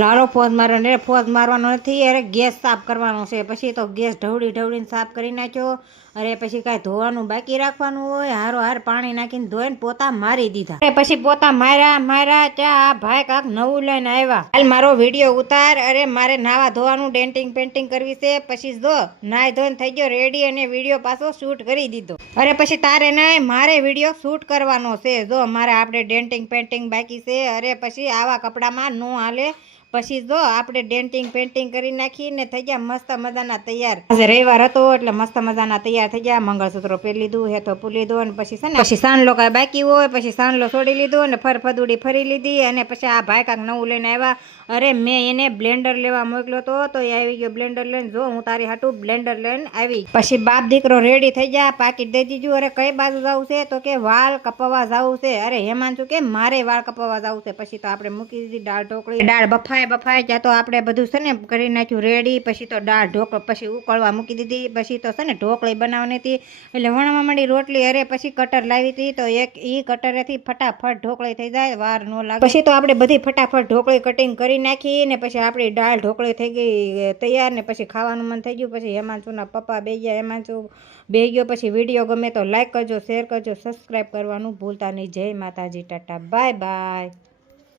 હાલો ફોજ મારો ને ફોજ મારવાનો નથી, અરે ગેસ સાફ કરવાનો છે. પછી તો ગેસ ઢવડીને સાફ કરી નાખ્યો. અરે પછી કાંઈ ધોવાનું બાકી રાખવાનું હોય, હારો હાર પાણી નાખીને ધોઈને પોતા મારી દીધા. અરે પછી પોતા માર્યા ચા આ ભાઈ કાંક નવું લઈને આવ્યા. હાલ મારો વિડીયો ઉતાર. અરે મારે નાવા ધોવાનું ડેન્ટિંગ પેન્ટિંગ કરવી છે. પછી જો નાઈ ધોઈને થઈ ગયો રેડી અને વિડીયો પાછો શૂટ કરી દીધો. અરે પછી તારે નહીં, મારે વિડીયો શૂટ કરવાનો છે. જો મારે આપણે ડેન્ટિંગ પેન્ટિંગ બાકી છે. અરે પછી આવા કપડામાં નો હાલે. પછી જો આપણે ડેન્ટિંગ પેન્ટિંગ કરી નાખીને થઈ ગયા મસ્ત મજાના તૈયાર. આજે રવિવાર હતો એટલે મસ્ત મજાના તૈયાર થઈ ગયા. મંગળસૂત્રો પહેરી લીધું, હેતો પૂરી લીધો અને પછી છે ને પછી સાંડલો કાંઈ બાકી હોય પછી સાંડલો છોડી લીધો અને ફરફદુડી ફરી લીધી. અને પછી આ ભાઈ કાંક નવું લઈને આવ્યા. અરે મેં એને બ્લેન્ડર લેવા મોકલ્યો તો એ આવી ગયો બ્લેન્ડર લઈને. જો હું તારી હાટું બ્લેન્ડર લઈને આવી. પછી બાપ દીકરો રેડી થઈ ગયા, પાકીટ દઈ દીધું. અરે કઈ બાજુ જવું છે? તો કે વાળ કપાવવા જવું છે. અરે હેમાંશુ કે મારે વાળ કપાવવા જવું છે. પછી તો આપણે મૂકી દીધી દાળ ઢોકળી. દાળ બફાય ત્યાં તો આપણે બધું છે ને કરી નાખ્યું રેડી. પછી તો દાળ ઢોકળી પછી ઉકળવા મૂકી દીધી. પછી તો છે ને ઢોકળી બનાવવાની હતી એટલે વણવા માંડી રોટલી. અરે પછી કટર લાવી હતી તો એક ઈ કટરેથી ફટાફટ ઢોકળી થઈ જાય, વાર ન લાગે. પછી તો આપણે બધી ફટાફટ ઢોકળી કટિંગ કરી નાખી ને પછી આપણી દાળ ઢોકળી થઈ ગઈ તૈયાર. ને પછી ખાવાનું મન થઈ ગયું. પછી હેમાંશુના પપ્પા બે ગયા, હેમાંશુ બે ગયો. પછી વિડીયો ગમે તો લાઈક કરજો, શેર કરજો, સબસ્ક્રાઈબ કરવાનું ભૂલતા નહીં. જય માતાજી, ટાટા, બાય બાય.